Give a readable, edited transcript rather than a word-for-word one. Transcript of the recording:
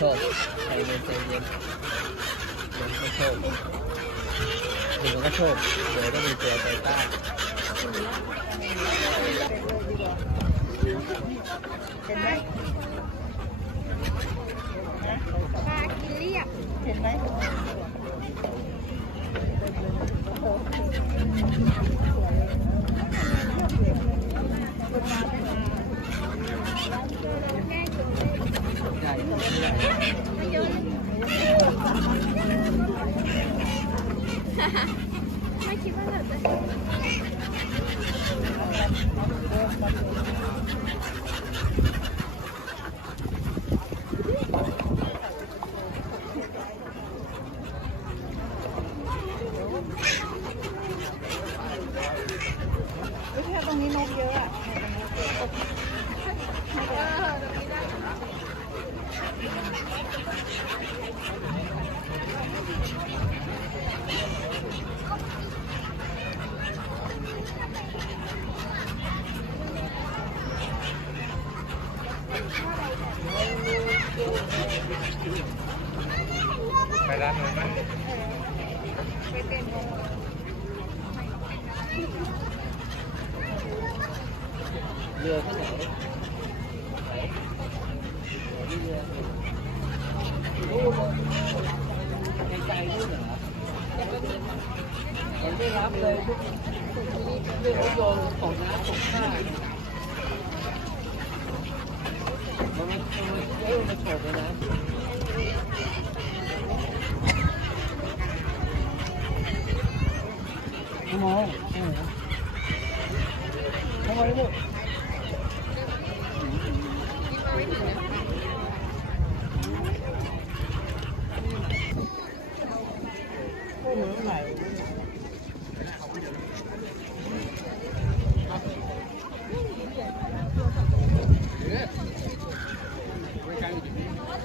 โชคใจเย็นใจเย็นเดี๋ยวก็โชคเดี๋ยวก็โชคเดี๋ยวก็มีตัวไตต้าเห็นไหมปลากินเรียบเห็นไหมไม่เยอะไม่คิดว่าเราจะแค่ตรงนี้นกเยอะอ่ะไปร้านนู้นไหมเรือที่ไหนเรือนู่นในใจนู่นเหรอยังไม่รับเลยเรื่องรถยนต์ของน้าของข้ามันโฉบเลยนะชั่วโมงทำไมลูกพูดเหมือนไหน